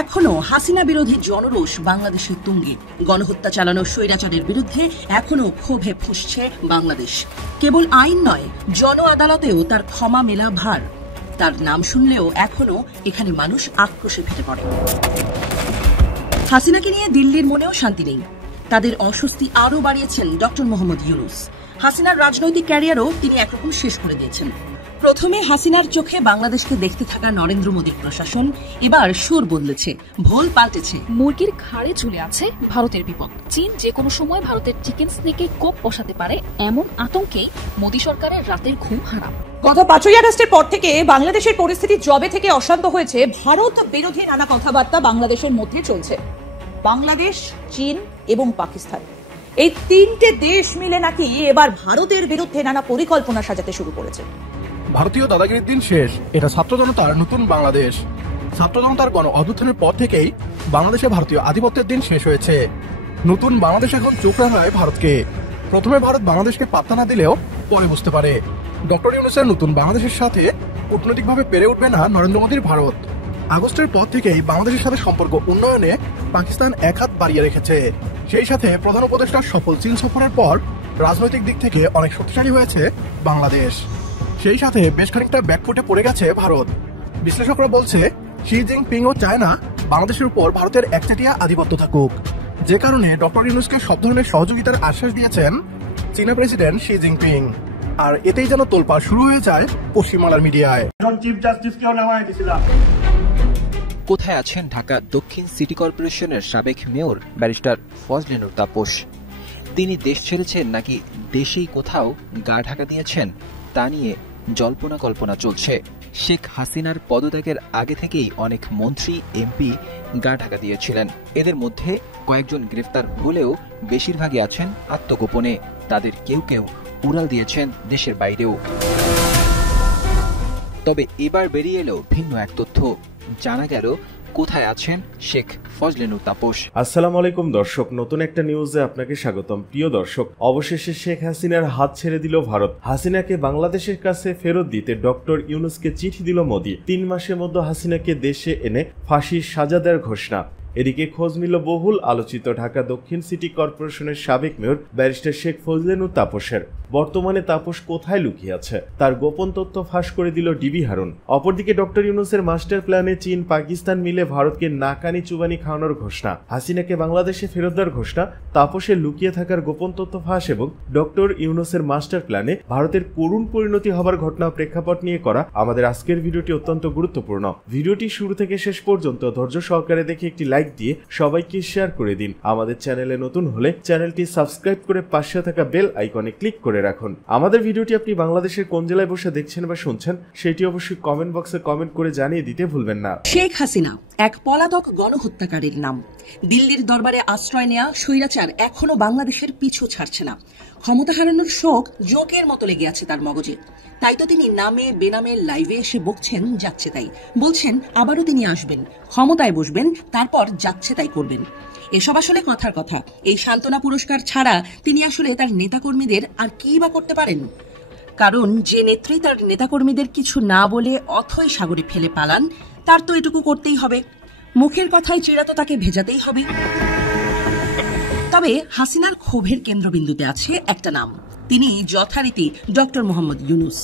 এখনো হাসিনা বিরোধী জনরোষ বাংলাদেশের তুঙ্গে। গণহত্যা চালানো স্বৈরাচারের বিরুদ্ধে এখনো ক্ষোভে ফুঁসছে বাংলাদেশ। কেবল আইন নয়, জন আদালতেও তার ক্ষমা মেলা ভার। তার নাম শুনলেও এখনো এখানে মানুষ আক্রোশে ফেটে পড়ে। হাসিনাকে নিয়ে দিল্লির মনেও শান্তি নেই। তাদের অস্বস্তি আরও বাড়িয়েছেন ডক্টর মোহাম্মদ ইউনূস। হাসিনার রাজনৈতিক ক্যারিয়ারও তিনি একরকম শেষ করে দিয়েছেন। প্রথমে হাসিনার চোখে বাংলাদেশকে দেখতে থাকা নরেন্দ্র মোদীর প্রশাসন এবার সুর বদলেছে, ভোল পাল্টেছে। মুরগির ঘাড়ে ঝুলে আছে ভারতের বিপদ। চীন যে কোনো সময় ভারতের চিকেন স্নেকে কোপ বসাতে পারে, এমন আতঙ্কেই মোদী সরকারের রাতের ঘুম হারাম। গত 5ই আগস্টের পর থেকে বাংলাদেশের পরিস্থিতি জবে থেকে অশান্ত হয়েছে, ভারত বিরোধী নানা কথাবার্তা বাংলাদেশের মধ্যে চলছে। বাংলাদেশ, চীন এবং পাকিস্তান, এই তিনটে দেশ মিলে নাকি এবার ভারতের বিরুদ্ধে নানা পরিকল্পনা সাজাতে শুরু করেছে। ভারতীয় দাদাগিরির দিন শেষ, এটা ছাত্র জনতার নতুন বাংলাদেশ। ছাত্র জনতার গণ অভ্যুত্থানের পর থেকেই বাংলাদেশে ভারতীয় আধিপত্যের দিন শেষ হয়েছে। নতুন বাংলাদেশ এখন চোখ রাঙায় ভারতকে। প্রথমে ভারত বাংলাদেশকে পাত্তা না দিলেও পরে বুঝতে পারে ডক্টর ইউনূসের নতুন বাংলাদেশের সাথে কূটনৈতিকভাবে পেরে উঠবে না নরেন্দ্র মোদীর ভারত। আগস্টের পর থেকেই বাংলাদেশের সাথে সম্পর্ক উন্নয়নে পাকিস্তান এক হাত বাড়িয়ে রেখেছে। সেই সাথে প্রধান উপদেষ্টার সফল চীন সফরের পর রাজনৈতিক দিক থেকে অনেক শক্তিশালী হয়েছে বাংলাদেশ। সেই সাথে বেশ খানিকটা ব্যাকফুটে পড়ে গেছে ভারত। বিশ্লেষকরা বলছে শি জিনপিংও চায় না বাংলাদেশের উপর ভারতের একচেটিয়া আধিপত্য থাকুক, যে কারণে ডক্টর ইউনূসকে সব ধরনের সহযোগিতার আশ্বাস দিয়েছেন চীনা প্রেসিডেন্ট শি জিনপিং। আর এতেই যেন তোলপাড় শুরু হয়ে যায় পশ্চিমবাংলার মিডিয়ায়। চিফ জাস্টিসকেও নামায় দিয়েছিলাম। কোথায় আছেন ঢাকা দক্ষিণ সিটি কর্পোরেশনের সাবেক মেয়র ব্যারিস্টার ফজলে নূর তাপস? তিনি দেশ ছেড়েছেন নাকি দেশেই কোথাও গা ঢাকা দিয়েছেন, তা নিয়ে জল্পনা কল্পনা চলছে। শেখ হাসিনার পদত্যাগের আগে থেকেই অনেক মন্ত্রী, এমপি গা ঢাকা দিয়েছিলেন। এদের মধ্যে কয়েকজন গ্রেফতার হলেও বেশিরভাগই আছেন আত্মগোপনে। তাদের কেউ কেউ উড়াল দিয়েছেন দেশের বাইরেও। তবে এবার বেরিয়ে এলো ভিন্ন এক তথ্য। জানা গেল কোথায় আছেন শেখ ফজলে নূর তাপস। আসসালামু আলাইকুম দর্শক, নতুন একটা নিউজে আপনাকে স্বাগতম। প্রিয় দর্শক, অবশেষে শেখ হাসিনার হাত ছেড়ে দিল ভারত। হাসিনাকে বাংলাদেশের কাছে ফেরত দিতে ডক্টর ইউনূসকে চিঠি দিল মোদী। 3 মাসের মধ্যে হাসিনাকে দেশে এনে ফাঁসির সাজা দেওয়ার ঘোষণা। এদিকে খোঁজ মিলল বহুল আলোচিত ঢাকা দক্ষিণ সিটি কর্পোরেশনের সাবেক মেয়র ব্যারিস্টার শেখ ফজলে নূর তাপসের। বর্তমানে তাপস কোথায় লুকিয়ে আছে তার গোপন তথ্য ফাঁস করে দিল ডিবি হারুন। অপরদিকে ডক্টর ইউনূসের মাস্টার প্ল্যানে চীন, পাকিস্তান মিলে ভারতকে নাকানি চুবানি খাওয়ানোর ঘোষণা, হাসিনাকে বাংলাদেশে ফেরত দেওয়ার ঘোষণা, তাপসের লুকিয়ে থাকার গোপন তথ্য ফাঁস এবং ডক্টর ইউনূসের মাস্টার প্ল্যানে ভারতের করুণ পরিণতি হবার ঘটনা প্রেক্ষাপট নিয়ে করা আমাদের আজকের ভিডিওটি অত্যন্ত গুরুত্বপূর্ণ। ভিডিওটি শুরু থেকে শেষ পর্যন্ত ধৈর্য সহকারে দেখে একটি লাইক দিয়ে সবাইকে শেয়ার করে দিন। আমাদের চ্যানেলে নতুন হলে চ্যানেলটি সাবস্ক্রাইব করে পাশে থাকা বেল আইকনে ক্লিক করে রাখুন। আমাদের ভিডিওটি আপনি বাংলাদেশের কোন জেলায় বসে দেখছেন বা শুনছেন সেটি অবশ্যই কমেন্ট বক্সে কমেন্ট করে জানিয়ে দিতে ভুলবেন না। শেখ হাসিনা এক পলাতক গণহত্যাকারীর নাম। দিল্লির দরবারে আশ্রয় নেয়া স্বৈরাচার এখনো বাংলাদেশের পিছু ছাড়ছে না। ক্ষমতা হারানোর শোক জোকের মতো লেগে আছে তার মগজে। তাই তো তিনি নামে বেনামে লাইভে এসে বকছেন যাচ্ছে তাই, বলছেন আবারও তিনি আসবেন, ক্ষমতায় বসবেন, তারপর যাচ্ছে তাই করবেন। এসব আসলে কথার কথা। এই সান্ত্বনা পুরস্কার ছাড়া তিনি আসলে তার নেতাকর্মীদের আর কি বা করতে পারেন? কারণ যে নেত্রী তার নেতাকর্মীদের কিছু না বলে অথই সাগরে ফেলে পালান, তার তো এটুকু করতেই হবে। মুখের কথায় চিড়া তো তাকে ভেজাতেই হবে। তবে হাসিনার ক্ষোভের কেন্দ্রবিন্দুতে আছে একটা নাম। তিনি যথারীতি ডক্টর মোহাম্মদ ইউনূস।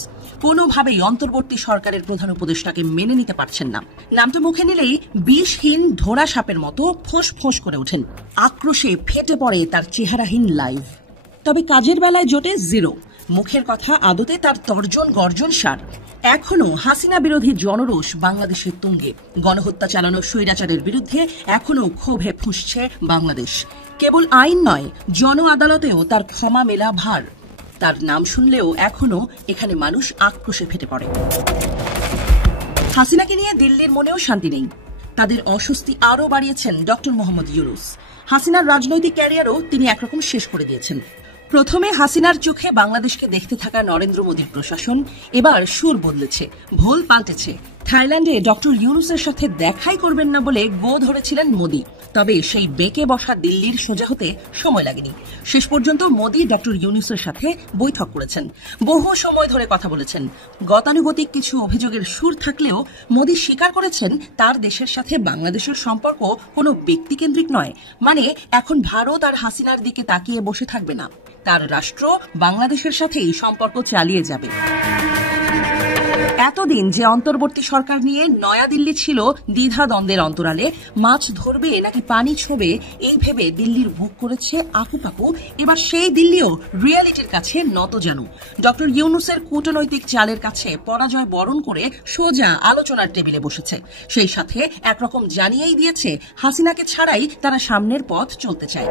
কোনোভাবেই অন্তর্বর্তী সরকারের প্রধান উপদেষ্টাকে মেনে নিতে পারছেন না। নামটা মুখে নিলেই বিষহীন ধোঁড়া সাপের মতো ফোঁস ফোঁস করে ওঠেন। আক্রোশে ফেটে পড়ে তার চেহারাহীন লাইভ। তবে কাজের বেলায় জোটে জিরো। মুখের কথা আদতে তার তর্জন গর্জন সার। এখনো হাসিনা বিরোধী জনরোষ বাংলাদেশের তুঙ্গে। গণহত্যা চালানো স্বৈরাচারের বিরুদ্ধে এখনো ক্ষোভে ফুঁসছে বাংলাদেশ। কেবল আইন নয়, জন আদালতেও তার ক্ষমা মেলা ভার। তার নাম শুনলেও এখনো এখানে মানুষ আক্রোশে ফেটে পড়ে। হাসিনাকে নিয়ে দিল্লির মনেও শান্তি নেই। তাদের অস্বস্তি আরও বাড়িয়েছেন ডক্টর মোহাম্মদ ইউনূস। হাসিনার রাজনৈতিক ক্যারিয়ারও তিনি একরকম শেষ করে দিয়েছেন। প্রথমে হাসিনার চোখে বাংলাদেশকে দেখতে থাকা নরেন্দ্র মোদীর প্রশাসন এবার সুর বদলেছে, ভোল পাল্টেছে। থাইল্যান্ডে ডক্টর ইউনুসের সাথে দেখাই করবেন না বলে গো ধরেছিলেন মোদি। তবে সেই বেঁকে বসা দিল্লির সোজা হতে সময় লাগেনি। শেষ পর্যন্ত মোদি ডক্টর ইউনুসের সাথে বৈঠক করেছেন, বহু সময় ধরে কথা বলেছেন। গতানুগতিক কিছু অভিযোগের সুর থাকলেও মোদি স্বীকার করেছেন তার দেশের সাথে বাংলাদেশের সম্পর্ক কোনো ব্যক্তিকেন্দ্রিক নয়। মানে এখন ভারত আর হাসিনার দিকে তাকিয়ে বসে থাকবে না, তার রাষ্ট্র বাংলাদেশের সাথেই সম্পর্ক চালিয়ে যাবে। এতদিন যে অন্তর্বর্তী সরকার নিয়ে নয়াদিল্লি ছিল দ্বিধা দ্বন্দ্বের অন্তরালে, মাছ ধরবে নাকি পানি ছোবে এই ভেবে দিল্লির বুক করেছে আকুপাকু। এবার সেই দিল্লিও রিয়ালিটির কাছে নতজানু। ডক্টর ইউনুসের কূটনৈতিক চালের কাছে পরাজয় বরণ করে সোজা আলোচনার টেবিলে বসেছে। সেই সাথে একরকম জানিয়েই দিয়েছে হাসিনাকে ছাড়াই তারা সামনের পথ চলতে চায়।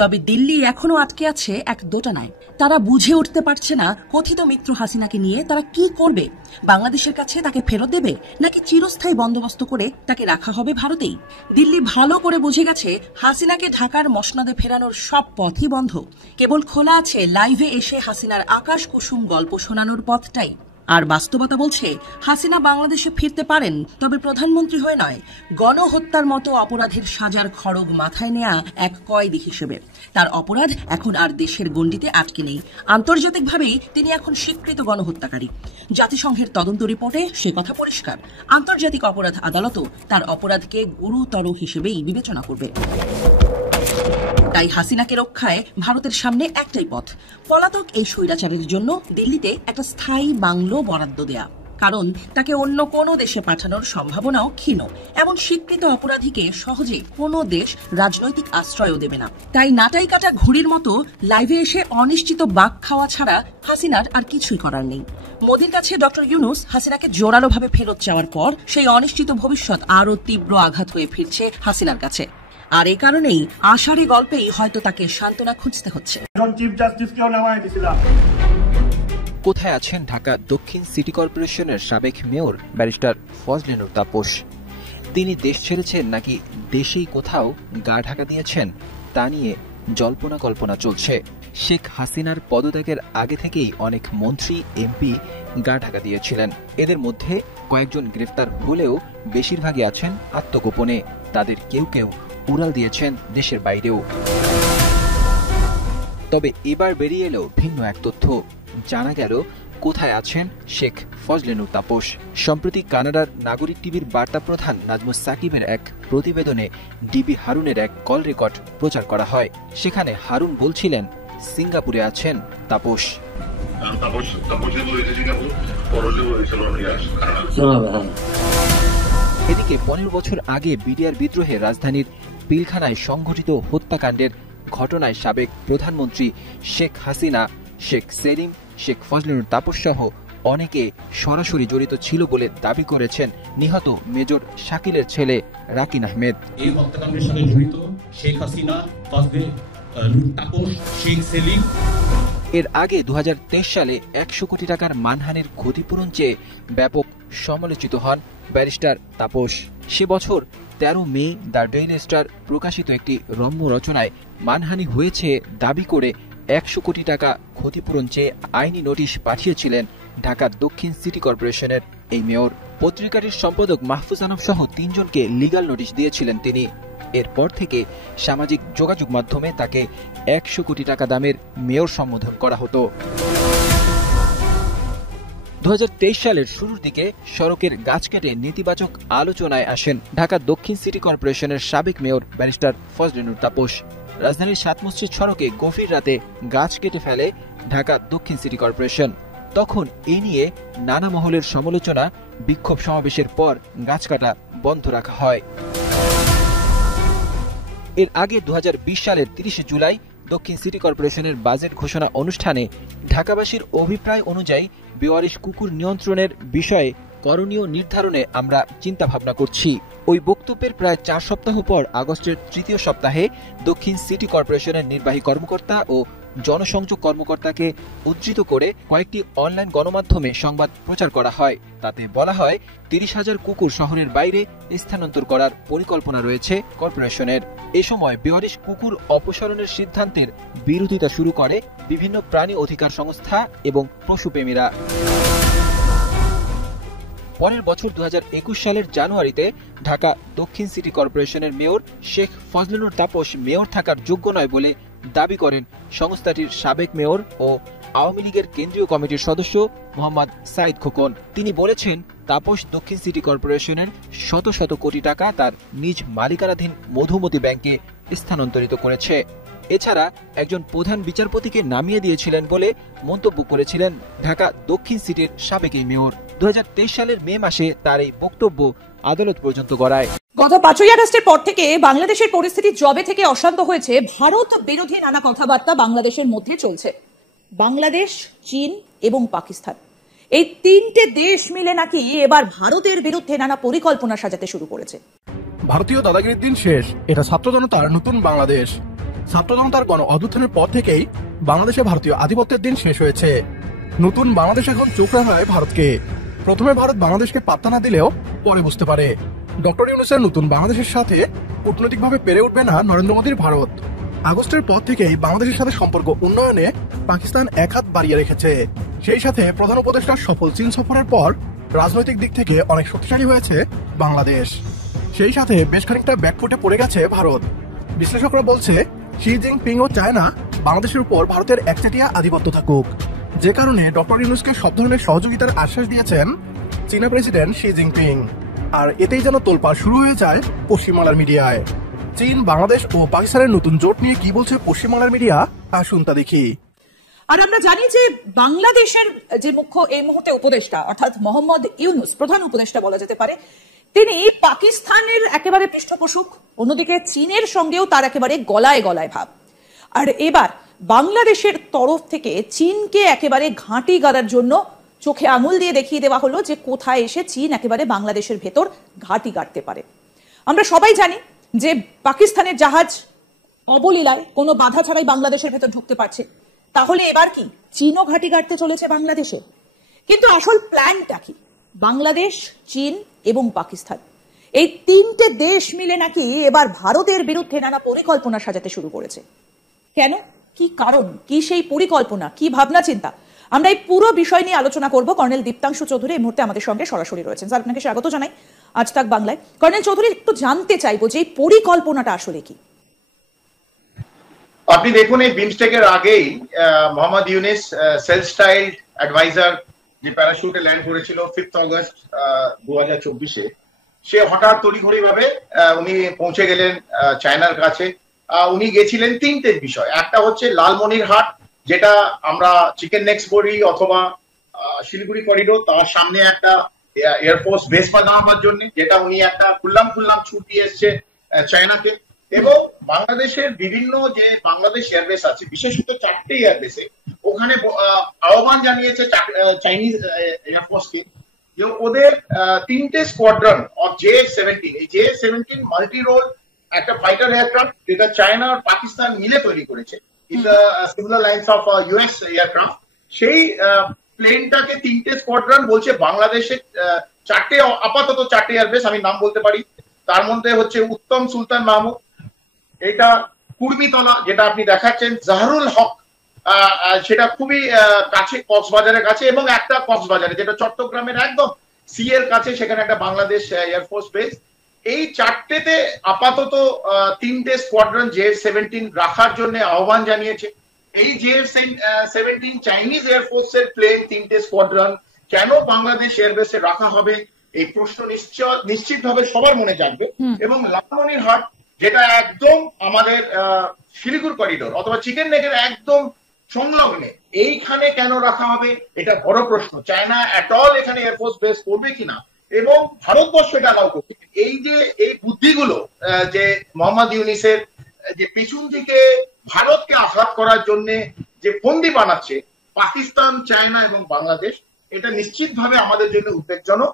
তবে দিল্লি এখনো আটকে আছে এক দোটানায়। তারা বুঝে উঠতে পারছে না কথিত মিত্র হাসিনাকে নিয়ে তারা কি করবে। বাংলাদেশের কাছে তাকে ফেরত দেবে নাকি চিরস্থায়ী বন্দোবস্ত করে তাকে রাখা হবে ভারতেই। দিল্লি ভালো করে বুঝে গেছে হাসিনাকে ঢাকার মসনদে ফেরানোর সব পথই বন্ধ। কেবল খোলা আছে লাইভে এসে হাসিনার আকাশ কুসুম গল্প শোনানোর পথটাই। আর বাস্তবতা বলছে হাসিনা বাংলাদেশে ফিরতে পারেন, তবে প্রধানমন্ত্রী হয়ে নয়, গণহত্যার মতো অপরাধের সাজার খড়গ মাথায় নেয়া এক কয়েদি হিসেবে। তার অপরাধ এখন আর দেশের গণ্ডিতে আটকে নেই। আন্তর্জাতিকভাবেই তিনি এখন স্বীকৃত গণহত্যাকারী। জাতিসংঘের তদন্ত রিপোর্টে সে কথা পরিষ্কার। আন্তর্জাতিক অপরাধ আদালতও তার অপরাধকে গুরুতর হিসেবেই বিবেচনা করবে। তাই হাসিনাকে রক্ষায় ভারতের সামনে একটাই পথ, পলাতক এই স্বৈরাচারের জন্য দিল্লিতে একটা স্থায়ী বাংলো বরাদ্দ দেয়া। কারণ তাকে অন্য কোনো দেশে পাঠানোর সম্ভাবনাও ক্ষীণ। এমন স্বীকৃত অপরাধীকে সহজে কোনো দেশ রাজনৈতিক আশ্রয়ও দেবে না। তাই নাটাই কাটা ঘুড়ির মতো লাইভে এসে অনিশ্চিত বাঘ খাওয়া ছাড়া হাসিনার আর কিছুই করার নেই। মোদির কাছে ডক্টর ইউনুস হাসিনাকে জোরালোভাবে ফেরত চাওয়ার পর সেই অনিশ্চিত ভবিষ্যৎ আরও তীব্র আঘাত হয়ে ফিরছে হাসিনার কাছে। আর এই কারণেই আষাঢ়ি গল্পেই হয়তো তাকে সান্ত্বনা খুঁজতে হচ্ছে। চিফ জাস্টিসকেও নামায় দিয়েছিলাম। কোথায় আছেন ঢাকা দক্ষিণ সিটি কর্পোরেশনের সাবেক মেয়র ব্যারিস্টার ফজলে নূর তাপস? তিনি দেশ ছেড়েছেন নাকি দেশেই কোথাও গা ঢাকা দিয়েছেন তা নিয়ে জল্পনা কল্পনা চলছে। শেখ হাসিনার পদত্যাগের আগে থেকেই অনেক মন্ত্রী এমপি গা ঢাকা দিয়েছিলেন। এদের মধ্যে কয়েকজন গ্রেফতার হলেও বেশিরভাগই আছেন আত্মগোপনে। তাদের কেউ কেউ উড়াল দিয়েছেন দেশের বাইরেও। তবে এবার বেরিয়ে এলো ভিন্ন এক তথ্য। জানা গেল কোথায় আছেন শেখ ফজলে নূর তাপস। সম্প্রতি কানাডার নাগরিক টিভির বার্তা প্রধান নাজমুস সাকিবের এক প্রতিবেদনে ডিবি হারুনের এক কল রেকর্ড প্রচার করা হয়। সেখানে হারুন বলছিলেন সিঙ্গাপুরে আছেন তাপস। এদিকে 15 বছর আগে বিডিআর বিদ্রোহে রাজধানীর পিলখানায় সংঘটিত হত্যাকাণ্ডের ঘটনায় সাবেক প্রধানমন্ত্রী শেখ হাসিনা, শেখ সেলিম, শেখ ফজলে নূর তাপস সহ অনেকে সরাসরি জড়িত ছিল বলে দাবি করেছেন নিহত মেজর শাকিলের ছেলে রাকিন আহমেদ। এই হত্যাকাণ্ডের সাথে জড়িত শেখ হাসিনা, ফজলে নূর তাপস, শেখ সেলিম। এর আগে 2023 সালে 100 কোটি টাকার মানহানির ক্ষতিপূরণ চেয়ে ব্যাপক সমালোচিত হন ব্যারিস্টার তাপস। সে বছর 13 মে দ্য ডেইলি স্টার প্রকাশিত একটি রম্য রচনায় মানহানি হয়েছে দাবি করে 100 কোটি টাকা ক্ষতিপূরণ চেয়ে আইনি নোটিশ পাঠিয়েছিলেন ঢাকা দক্ষিণ সিটি কর্পোরেশনের এই মেয়র। পত্রিকাটির সম্পাদক মাহফুজ আনাম সহ 3 জনকে লিগ্যাল নোটিশ দিয়েছিলেন তিনি। এরপর থেকে সামাজিক যোগাযোগ মাধ্যমে তাকে 100 কোটি টাকা দামের মেয়র সম্বোধন করা হতো। 2023 সালের শুরুর দিকে সড়কের গাছ কেটে নেতিবাচক আলোচনায় আসেন ঢাকা দক্ষিণ সিটি কর্পোরেশনের সাবেক মেয়র ব্যারিস্টার ফজলে নূর তাপস। রাজধানীর 7 মসজিদ সড়কে গভীর রাতে গাছ কেটে ফেলে ঢাকা দক্ষিণ সিটি কর্পোরেশন। তখন এ নিয়ে নানা মহলের সমালোচনা, বিক্ষোভ সমাবেশের পর গাছ কাটা বন্ধ রাখা হয়। এর আগে 2020 সালের 30 জুলাই দক্ষিণ সিটি কর্পোরেশনের বাজেট ঘোষণা অনুষ্ঠানে ঢাকাবাসীর অভিপ্রায় অনুযায়ী বেওয়ারিশ কুকুর নিয়ন্ত্রণের বিষয়ে করণীয় নির্ধারণে আমরা চিন্তা ভাবনা করছি। ওই বক্তব্যের প্রায় 4 সপ্তাহ পর আগস্টের 3য় সপ্তাহে দক্ষিণ সিটি কর্পোরেশনের নির্বাহী কর্মকর্তা ও জনসংযোগ কর্মকর্তাকে উদ্ধৃত করে কয়েকটি অনলাইন গণমাধ্যমে সংবাদ প্রচার করা হয়। তাতে বলা হয় 30,000 কুকুর শহরের বাইরে স্থানান্তর করার পরিকল্পনা রয়েছে কর্পোরেশনের। এ সময় বেওয়ারিশ কুকুর অপসারণের সিদ্ধান্তের বিরোধিতা শুরু করে বিভিন্ন প্রাণী অধিকার সংস্থা এবং পশুপ্রেমীরা। পরের বছর 2021 সালের জানুয়ারিতে ঢাকা দক্ষিণ সিটি কর্পোরেশনের মেয়র শেখ ফজলেনুর তাপস মেয়র থাকার যোগ্য নয় বলে দাবি করেন সংস্থাটির সাবেক মেয়র ও আওয়ামী লীগের কেন্দ্রীয় কমিটির সদস্য মোহাম্মদ সাইদ খোকন। তিনি বলেছেন, তাপস দক্ষিণ সিটি কর্পোরেশনের শত শত কোটি টাকা তার নিজ মালিকানাধীন মধুমতি ব্যাংকে স্থানান্তরিত করেছে। এছাড়া একজন প্রধান বিচারপতিকে নামিয়ে দিয়েছিলেন বলে মন্তব্য করেছিলেন ঢাকা দক্ষিণ সিটির সাবেক এই মেয়র। 2023 সালের মে মাসে তার এই বক্তব্য আদালত পর্যন্ত গড়ায়। গত 5ই আগস্টের পর থেকে বাংলাদেশের পরিস্থিতি জবে থেকে অশান্ত হয়েছে, ভারত বিরোধী নানা কথাবার্তা বাংলাদেশের মধ্যে চলছে। বাংলাদেশ, চীন এবং পাকিস্তান, এই তিনটে দেশ মিলে নাকি এবার ভারতের বিরুদ্ধে নানা পরিকল্পনা সাজাতে শুরু করেছে। ভারতীয় দাদাগিরির দিন শেষ, এটা ছাত্র জনতার নতুন বাংলাদেশ। ছাত্র জনতার গণ অভ্যুত্থানের পর থেকেই বাংলাদেশে ভারতীয় আধিপত্যের দিন শেষ হয়েছে। নতুন বাংলাদেশ এখন চোখ রাঙায় ভারতকে। প্রথমে ভারত বাংলাদেশকে পাত্তা না দিলেও পরে বুঝতে পারে ডক্টর ইউনূসের নতুন বাংলাদেশের সাথে কূটনৈতিকভাবে পেরে উঠবে না নরেন্দ্র মোদীর ভারত। আগস্টের পর থেকেই বাংলাদেশের সাথে সম্পর্ক উন্নয়নে পাকিস্তান এক হাত বাড়িয়ে রেখেছে। সেই সাথে প্রধান উপদেষ্টার সফল চীন সফরের পর রাজনৈতিক দিক থেকে অনেক শক্তিশালী হয়েছে বাংলাদেশ। সেই সাথে বেশ খানিকটা ব্যাকফুটে পড়ে গেছে ভারত। বিশ্লেষকরা বলছে, শি জিনপিং ও চায় না বাংলাদেশের উপর ভারতের একচেটিয়া আধিপত্য থাকুক, যে কারণে ডক্টর ইউনূসকে সব ধরনের সহযোগিতার আশ্বাস দিয়েছেন চীনা প্রেসিডেন্ট শি জিনপিং। আর এতেই যেন তোলপাড় শুরু হয়ে যায় পশ্চিমবাংলার মিডিয়ায়। চীন, বাংলাদেশ ও পাকিস্তানের নতুন জোট নিয়ে কি বলছে পশ্চিমবাংলার মিডিয়া, আসুন তা দেখি। আর আমরা জানি যে বাংলাদেশের যে মুখ্য এই মুহূর্তে উপদেষ্টা, অর্থাৎ মোহাম্মদ ইউনূস, প্রধান উপদেষ্টা বলা যেতে পারে, তিনি পাকিস্তানের একেবারে পৃষ্ঠপোষক, অন্যদিকে চীনের সঙ্গেও তার একেবারে গলায় গলায় ভাব। আর এবার বাংলাদেশের তরফ থেকে চীনকে একেবারে ঘাঁটি গাড়ার জন্য চোখে আঙুল দিয়ে দেখিয়ে দেওয়া হলো যে কোথায় এসে চীন একেবারে বাংলাদেশের ভেতর ঘাঁটি গাড়তে পারে। আমরা সবাই জানি যে পাকিস্তানের জাহাজ অবলীলায় কোনো বাধা ছাড়াই বাংলাদেশের ভেতর ঢুকতে পারছে, তাহলে এবার কি চীনও ঘাঁটি গাড়তে চলেছে বাংলাদেশে? কিন্তু আসল প্ল্যানটা কি? বাংলাদেশ, চীন এবং পাকিস্তান, এই তিনটে দেশ মিলে নাকি এবার ভারতের বিরুদ্ধে নানা পরিকল্পনা সাজাতে শুরু করেছে। কেন, কি কারণ, কি সেই পরিকল্পনা, কি ভাবনা চিন্তা, আমরা এই পুরো বিষয় নিয়ে আলোচনা করব। কর্নেল দীপ্তাংশু চৌধুরী এই মুহূর্তে আমাদের সঙ্গে সরাসরি রয়েছেন। স্যার, আপনাকে স্বাগত জানাই আজ তাক বাংলায়। কর্নেল চৌধুরী, একটু জানতে চাইবো যে এই পরিকল্পনাটা আসলে কি? আপনি দেখুন, এই বিমস্টেকের আগেই Mohammad Yunus self styled adviser যে প্যারাশুটে ল্যান্ড করেছিল 5 আগস্ট 2024-এ, সে হঠাৎ তড়িঘড়ি ভাবে উনি পৌঁছে গেলেন চায়নার কাছে। উনি গেছিলেন তিনটে বিষয়। একটা হচ্ছে লালমনিরহাট, যেটা আমরা চিকেন নেক্স বলি অথবা শিলিগুড়ি করিডোর, তার সামনে একটা এয়ারফোর্স বেস বানাবার জন্য, যেটা উনি একটা খুললাম ছুট দিয়ে এসছে চায়নাকে। এবং বাংলাদেশের বিভিন্ন যে বাংলাদেশ এয়ারবেস আছে, বিশেষত 4টে এয়ারবেসে, ওখানে আহ্বান জানিয়েছে চাইনিজ এয়ারফোর্সকে যে ওদের 3টে স্কোয়াড্রন অফ JF-17, এই JF-17 মাল্টি রোল একটা ফাইটার এয়ারক্রাফট, যেটা চায়না আর পাকিস্তান মিলে তৈরি করেছে, similar lines of US aircraft. সেই প্লেনটাকে 3টে স্কোয়াড্রন বলছে বাংলাদেশে আপাতত 4টে এয়ারবেস, আমি নাম বলতে পারি। তার মধ্যে হচ্ছে উত্তম সুলতান মাহমুদ, এটা কুর্মিতলা যেটা আপনি দেখাচ্ছেন, জাহরুল হক, সেটা খুবই কাছে, কক্সবাজারের কাছে, এবং একটা কক্সবাজারে যেটা চট্টগ্রামের একদম সি এর কাছে, সেখানে একটা বাংলাদেশ এয়ারফোর্স বেস। এই 4টেতে আপাতত 3টে স্কোয়াড্রন JF-17 রাখার জন্য আহ্বান জানিয়েছে। এই JF-17 চাইনিজ এয়ারফোর্সের প্লেন 3টে স্কোয়াড্রন কেন বাংলাদেশ এয়ারবেসে রাখা হবে, এই প্রশ্ন নিশ্চিতভাবে সবার মনে জাগবে। এবং লালমনিরহাট, যেটা একদম আমাদের শিলিগুড়ি করিডোর অথবা চিকেন নেকের একদম সংলগ্নে, এইখানে কেন রাখা হবে, এটা বড় প্রশ্ন। চায়না অ্যাট অল এখানে এয়ারফোর্স বেস করবে কিনা, এবং ভারতবর্ষ এটা অ্যালাউ করবে। এই যে এই বুদ্ধিগুলো যে মোহাম্মদ ইউনূসের যে পিছন থেকে ভারতকে আঘাত করার জন্য যে ফন্দি বানাচ্ছে পাকিস্তান, চায়না এবং বাংলাদেশ, এটা নিশ্চিতভাবে আমাদের জন্য উদ্বেগজনক।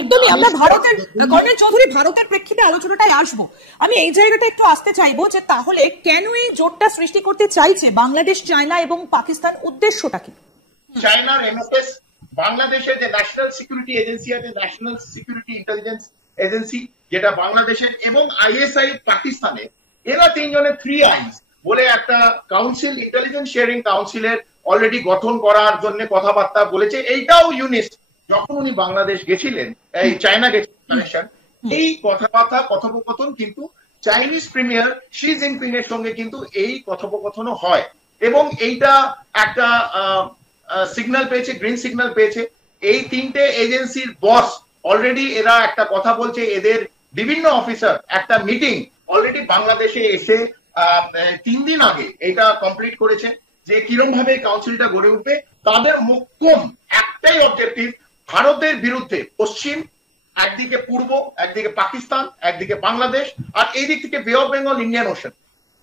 একদমই। আমরা ভারতের, কর্নেল চৌধুরী, ভারতের প্রেক্ষিতে আলোচনাটাই আসবো। আমি এই জায়গাটা একটু আসতে চাইবো যে তাহলে কেন এই জোটটা সৃষ্টি করতে চাইছে বাংলাদেশ, চায়না এবং পাকিস্তান, উদ্দেশ্যটা কি? চায়নার MFS, বাংলাদেশের যে ন্যাশনাল সিকিউরিটি এজেন্সি আছে, ন্যাশনাল সিকিউরিটি ইন্টেলিজেন্স এজেন্সি, যেটা বাংলাদেশের, এবং ISI পাকিস্তানের, এরা তিনজনের 3 আইস বলে একটা কাউন্সিল, ইন্টেলিজেন্স শেয়ারিং কাউন্সিলের অলরেডি গঠন করার জন্য কথাবার্তা বলেছে। এইটাও ইউনূস যখন উনি বাংলাদেশ গেছিলেন, এই চায়না গেছিলেন, এই কথাবার্তা কথোপকথন কিন্তু চাইনিজ প্রিমিয়ার শি জিনপিং এর সঙ্গে কিন্তু এই কথোপকথনও হয়, এবং এইটা একটা সিগন্যাল পেয়েছে, গ্রিন সিগন্যাল পেয়েছে। এই তিনটে এজেন্সির বস অলরেডি এরা একটা কথা বলছে, এদের বিভিন্ন অফিসার একটা মিটিং অলরেডি বাংলাদেশে এসে 3 দিন আগে এটা কমপ্লিট করেছে যে কিরম ভাবে কাউন্সিলটা গড়ে উঠবে। তাদের মুখ্য একটাই অবজেক্টিভ, ভারতের বিরুদ্ধে পশ্চিম, একদিকে পূর্ব, একদিকে পাকিস্তান, একদিকে বাংলাদেশ, আর এই দিক থেকে বে অফ বেঙ্গল, ইন্ডিয়ান ওশান,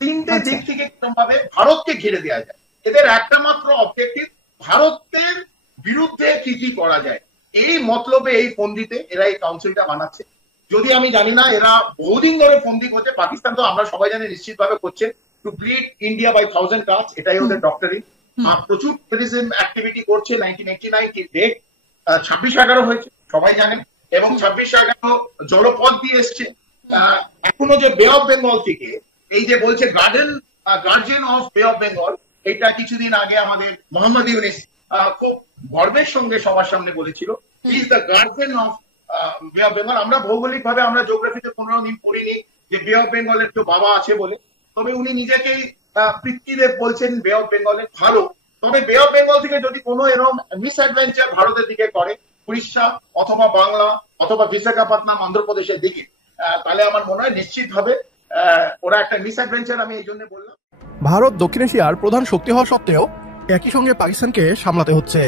তিনটে দিক থেকে কিরম ভাবে ভারতকে ঘিরে দেওয়া যায়। এদের একটা মাত্র অবজেক্টিভ, ভারতের বিরুদ্ধে কি কি করা যায়। এই মতলবে, এই ফন্দিতে এরা এই কাউন্সিলটা বানাচ্ছে। যদি আমি জানি না, এরা বহুদিন ধরে ফন্দি করছে। পাকিস্তান তো আমরা সবাই জানি নিশ্চিতভাবে করছে, টু ব্লিড ইন্ডিয়া বাই 1000 কাজ, এটাই ওদের ডক্টরিন। প্রচুর টেররিজম অ্যাক্টিভিটি করছে। 1989 কি ডেট, 26/11 হয়েছে সবাই জানেন, এবং 26/11 জলপথ দিয়ে এসছে। এখনো যে বে অফ বেঙ্গল থেকে এই যে বলছে গার্জিয়ান অফ বে অফ বেঙ্গল, এটা কিছুদিন আগে আমাদের মোহাম্মদ ইউনিস খুব গর্বের সঙ্গে সবার সামনে বলেছিল, ইজ দ্য গার্জিয়ান অফ বে অফ বেঙ্গল। আমরা ভৌগোলিক ভাবে, আমরা জিওগ্রাফিতে 15 দিন পড়িনি যে বে অফ বেঙ্গলের তো বাবা আছে বলে, তবে উনি নিজেকেই পৃথ্বীদেব বলছেন বে অফ বেঙ্গলের ভালো। তবে বে অফ বেঙ্গল থেকে যদি কোনো এরকম মিস অ্যাডভেঞ্চার ভারতের দিকে করে, উড়িষ্যা অথবা বাংলা অথবা বিশাখাপত্তনম অন্ধ্রপ্রদেশের দিকে, তাহলে আমার মনে হয় নিশ্চিতভাবে ওরা একটা মিস অ্যাডভেঞ্চার। আমি এই জন্য বললাম, ভারত দক্ষিণ এশিয়ার প্রধান শক্তি হওয়া সত্ত্বেও একই সঙ্গে পাকিস্তানকে সামলাতে হচ্ছে,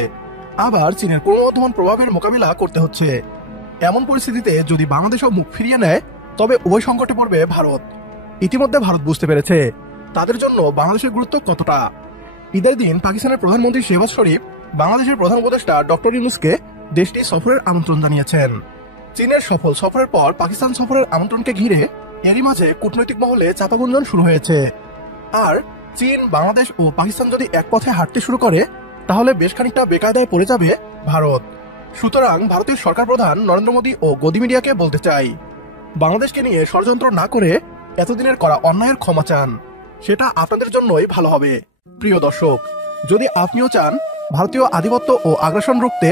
আবার চীনের ক্রমবর্ধমান প্রভাবের মোকাবিলা করতে হচ্ছে। এমন পরিস্থিতিতে যদি বাংলাদেশও মুখ ফিরিয়ে নেয়, তবে উভয় সংকটে পড়বে ভারত। ইতিমধ্যে ভারত বুঝতে পেরেছে তাদের জন্য বাংলাদেশের গুরুত্ব কতটা। ঈদের দিন পাকিস্তানের প্রধানমন্ত্রী শেহবাজ শরীফ বাংলাদেশের প্রধান উপদেষ্টা ডক্টর ইউনূসকে দেশটি সফরের আমন্ত্রণ জানিয়েছেন। চীনের সফল সফরের পর পাকিস্তান সফরের আমন্ত্রণকে ঘিরে এরই মাঝে কূটনৈতিক মহলে চাপাগুঞ্জন শুরু হয়েছে। আর চীন, বাংলাদেশ ও পাকিস্তান যদি এক পথে হাঁটতে শুরু করে, তাহলে বেশ খানিকটা বেকায়দায় পড়ে যাবে ভারত। সুতরাং ভারতের সরকার প্রধান নরেন্দ্র মোদী ও গদি মিডিয়াকে বলতে চাই, বাংলাদেশকে নিয়ে ষড়যন্ত্র না করে এতদিনের করা অন্যায়ের ক্ষমা চান, সেটা আপনাদের জন্যই ভালো হবে। প্রিয় দর্শক, যদি আপনিও চান ভারতীয় আধিপত্য ও আগ্রাসন রুখতে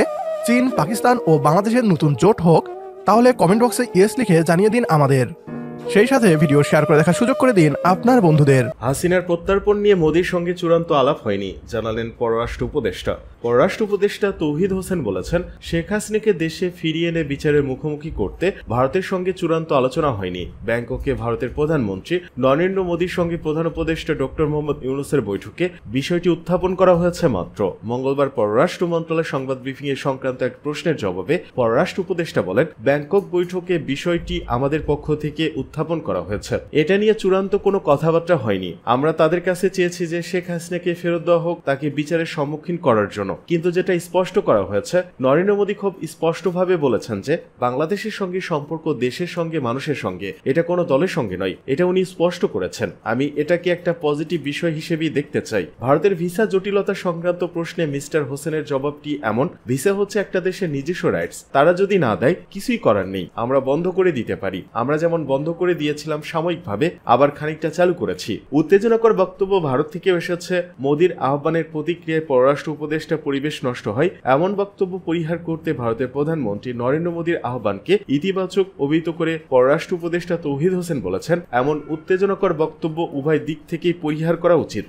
চীন, পাকিস্তান ও বাংলাদেশের নতুন জোট হোক, তাহলে কমেন্ট বক্সে ইয়েস লিখে জানিয়ে দিন আমাদের। সেই সাথে ভিডিও শেয়ার করে দেখার সুযোগ করে দিন আপনার বন্ধুদের। হাসিনার প্রত্যর্পণ নিয়ে মোদির সঙ্গে চূড়ান্ত আলাপ হয়নি, জানালেন পররাষ্ট্র উপদেষ্টা। পররাষ্ট্র উপদেষ্টা তৌহিদ হোসেন বলেছেন, শেখ হাসিনাকে দেশে ফিরিয়ে এনে বিচারের মুখোমুখি করতে ভারতের সঙ্গে চূড়ান্ত আলোচনা হয়নি। ব্যাংককে ভারতের প্রধানমন্ত্রী নরেন্দ্র মোদীর সঙ্গে প্রধান উপদেষ্টা ডক্টর মোহাম্মদ ইউনূসের বৈঠকে বিষয়টি উত্থাপন করা হয়েছে মাত্র। মঙ্গলবার পররাষ্ট্র মন্ত্রণালয়ের সংবাদ ব্রিফিং এ সংক্রান্ত এক প্রশ্নের জবাবে পররাষ্ট্র উপদেষ্টা বলেন, ব্যাংকক বৈঠকে বিষয়টি আমাদের পক্ষ থেকে উত্থাপন করা হয়েছে, এটা নিয়ে চূড়ান্ত কোনো কথাবার্তা হয়নি। আমরা তাদের কাছে চেয়েছি যে শেখ হাসিনাকে ফেরত দেওয়া হোক, তাকে বিচারের সম্মুখীন করার জন্য। কিন্তু যেটা স্পষ্ট করা হয়েছে, নরেন্দ্র মোদী খুব স্পষ্টভাবে বলেছেন যে বাংলাদেশের সঙ্গে সম্পর্ক দেশের সঙ্গে, মানুষের সঙ্গে, এটা কোনো দলের সঙ্গে নয়। এটা উনি স্পষ্ট করেছেন। আমি এটাকে একটা পজিটিভ বিষয় হিসেবেই দেখতে চাই। ভারতের ভিসা জটিলতা সংক্রান্ত প্রশ্নে মিস্টার হোসেনের জবাবটি এমন, ভিসা হচ্ছে একটা দেশের নিজস্ব রাইটস, তারা যদি না দেয় কিছুই করার নেই, আমরা বন্ধ করে দিতে পারি। আমরা যেমন বন্ধ করে দিয়েছিলাম সাময়িকভাবে, আবার খানিকটা চালু করেছি। উত্তেজনাকর বক্তব্য ভারত থেকে এসেছে। মোদীর আহ্বানের প্রতিক্রিয়ায় পররাষ্ট্র উপদেষ্টা পরিবেশ নষ্ট হয় এমন বক্তব্য পরিহার করতে ভারতের প্রধানমন্ত্রী নরেন্দ্র মোদীর আহ্বানকে ইতিবাচক অভিহিত করে পররাষ্ট্র উপদেষ্টা তৌহিদ হোসেন বলেছেন, এমন উত্তেজনাকর বক্তব্য উভয় দিক থেকেই পরিহার করা উচিত।